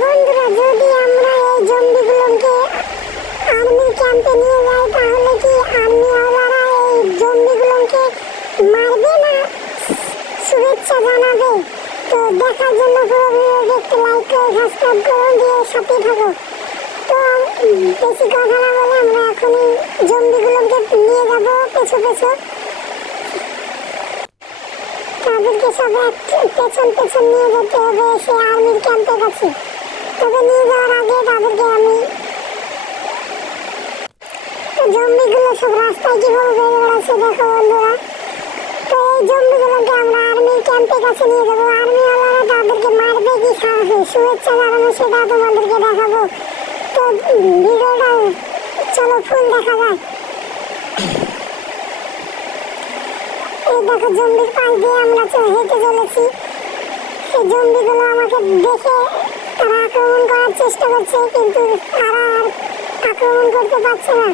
বন্ধুরা, যদি আমরা এই জম্বিগুলোকে আর্মি ক্যাম্পে নিয়ে যাই তাহলে কি আর্মিওয়ালারা এই জম্বিগুলোকে মারবে না শুভেচ্ছা জানাবে? তো দেখার জন্য পুরো ভিডিওটি একটু লাইক করে সাবস্ক্রাইব করুন, দিয়ে সাথে থাকো। তো বেশি কথা না বলে আমরা এখনই জম্বিগুলোকে নিয়ে যাবো পেছু পেছু। তাদেরকে সব পেছন পেছন নিয়ে যেতে হবে সে আর্মির ক্যাম্পের কাছে। তবে নিয়ে যাওয়ার আগে তাদেরকে আমি জম্বিগুলো সব রাস্তায় কিভাবে বেড়ে বেড়াচ্ছে দেখো বন্ধুরা। তো এই জম্বিগুলোকে আমরা আর্মির ক্যাম্পের কাছে নিয়ে যাবো। আর্মিওয়ালারা তাদেরকে মারবে কি শুভেচ্ছা জানাবো সেটা তোমাদেরকে দেখাবো। তো ভিডিওটা চলো ফুল দেখা যায়। এই দেখো জম্বির পাশ দিয়ে আমরা হেঁটে চলেছি। এই জম্বিগুলো আমাকে দেখে তারা আক্রমণ করার চেষ্টা করছে, কিন্তু তারা আর আক্রমণ করতে পারছে না।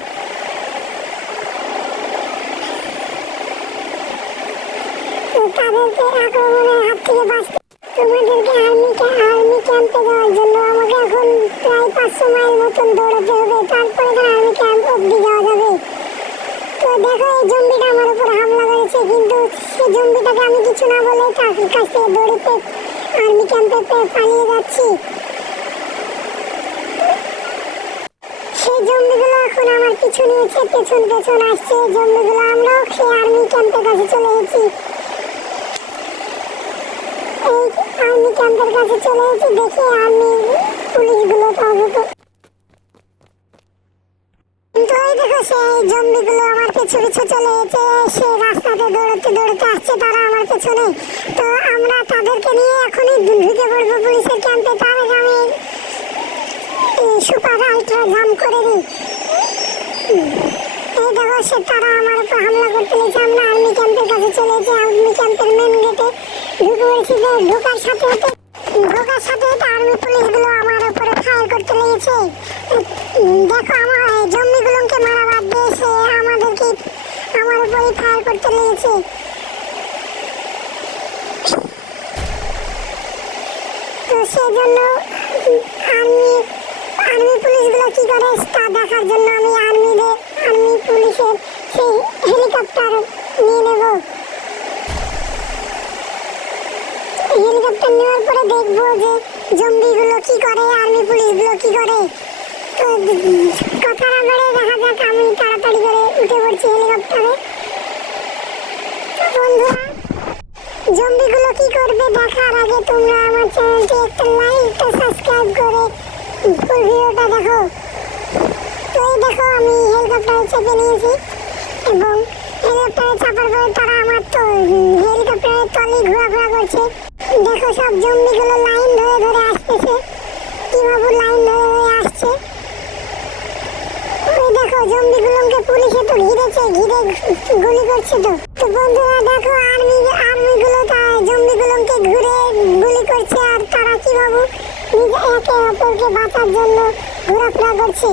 তাদেরকে আক্রমণের হাত থেকে বাঁচতে তোমাদেরকে আর্মি ক্যাম্পে যাওয়ার জন্য আমাকে এখন প্রায় 500 মাইল মতন দৌড়াতে হবে, তারপরে আর্মি ক্যাম্প অব্দি যাওয়া যাবে। তো দেখো এই জম্বিটা আমার উপর হামলা করেছে, কিন্তু সেই জম্বিটাকে আমি কিছু না বলে তার কাছ থেকে দৌড়ে আর্মি ক্যাম্পে পালিয়ে যাচ্ছি। সেই জম্বিগুলো এখন আমার পিছু নিয়েছে, পেছন পেছন আসছে জম্বিগুলো। আমরাও সেই আর্মি ক্যাম্পের কাছে চলে এসেছি। এই আর্মি ক্যাম্পের কাছে চলে এসেছি, দেখি আর্মি পুলিশগুলো পাবো। কিন্তু ওই দেখো সেই জম্বিগুলো আমার পিছু পিছু চলে এসেছে, সে রাস্তাতে দৌড়াতে দৌড়াতে আসছে তারা আমার পেছনে। তো আমরা তাদেরকে নিয়ে এখনই ঢুকে পড়বো পুলিশের ক্যাম্পে। তার আগে আমি সুপার আলট্রা জাম করে দিই। এই দেখো সে তারা আমার উপর হামলা করতে লেগেছে। আমরা আর্মি ক্যাম্পের কাছে চলে এসেছি, আর্মি ক্যাম্পের মেন গেটে ঢুকে পড়েছি। ঢোকার সাথে সাথে আর্মি পুলিশগুলো আমার উপরে ফায়ার করতে লেগেছে। দেখো আমার জম্বিগুলোকে মারা বাদ দিয়ে সে আমাদেরকে আমার উপরে ফায়ার করতে লেগেছে। তো সেজন্য আর্মি পুলিশগুলো কি করে তা দেখার জন্য আমি আর্মি পুলিশের সেই হেলিকপ্টার নিয়ে নেব। হেলিকপ্টার নেওয়ার পরে দেখবো যে জম্বিগুলো কি করে, আর্মি পুলিশগুলো কি করে। তো কথা না বলে দেখা যাক, আমি তাড়াতাড়ি করে উঠে পড়ছি হেলিকপ্টারে। তো বন্ধুরা, জম্বিগুলো কি করবে দেখার আগে তোমরা আমার চ্যানেলটি একটা লাইক সাবস্ক্রাইব করে ফুল ভিডিওটা দেখো। তো এই দেখো আমি হেলিকপ্টারে চেপে নিয়েছি, এবং হেলিকপ্টারে চাপার পরে তারা আমার তো হেলিকপ্টারের তলেই ঘোরাফেরা করছে। দেখো সব জম্বিগুলো লাইন ধরে ধরে আসতেছে, কিভাবে লাইন ধরে ধরে আসছে। ওই দেখো জম্বিগুলোকে পুলিশে তো ঘিরেছে, ঘিরে গুলি করছে। তো বন্ধুরা দেখো আর্মিগুলো জম্বিগুলোকে ঘুরে গুলি করছে, আর তারা কিভাবে একে অপরকে বাঁচার জন্য ঘোরাফেরা করছে।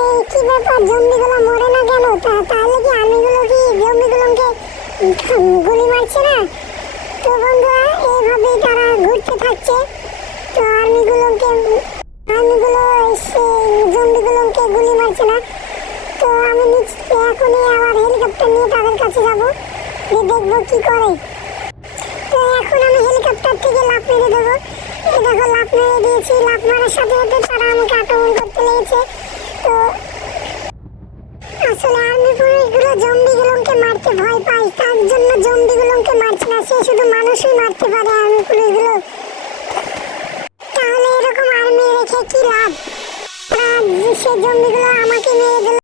এই কি ব্যাপার, জম্বিগুলো মরে না কেন? তাহলে কি আর্মিগুলো কি জম্বিগুলোকে গুলি মারছে না? তো বন্ধুরা এইভাবেই তারা ঘুরতে থাকছে। তো আর্মিগুলো জম্বিগুলোকে গুলি মারছে না। তো আমি এখনই আবার হেলিকপ্টার নিয়ে তাদের কাছে যাবো, দেখবো কি করে। তো এখন আমি হেলিকপ্টার থেকে লাফ মেরে দেবো। এই দেখো লাফ মেরে দিয়েছি, লাফ মারার সাথে সাথে তারা আমাকে আক্রমণ করতে লেগেছে। তো আসলে আর্মি পুলিশগুলো জম্বিগুলোকে মারতে ভয় পায়, তার জন্য জম্বিগুলোকে মারছে না, সে শুধু মানুষই মারতে পারে আর্মি পুলিশগুলো। তাহলে এরকম আর্মি রেখে কি লাভ? সে জম্বিগুলো আমাকে মেরে দিল।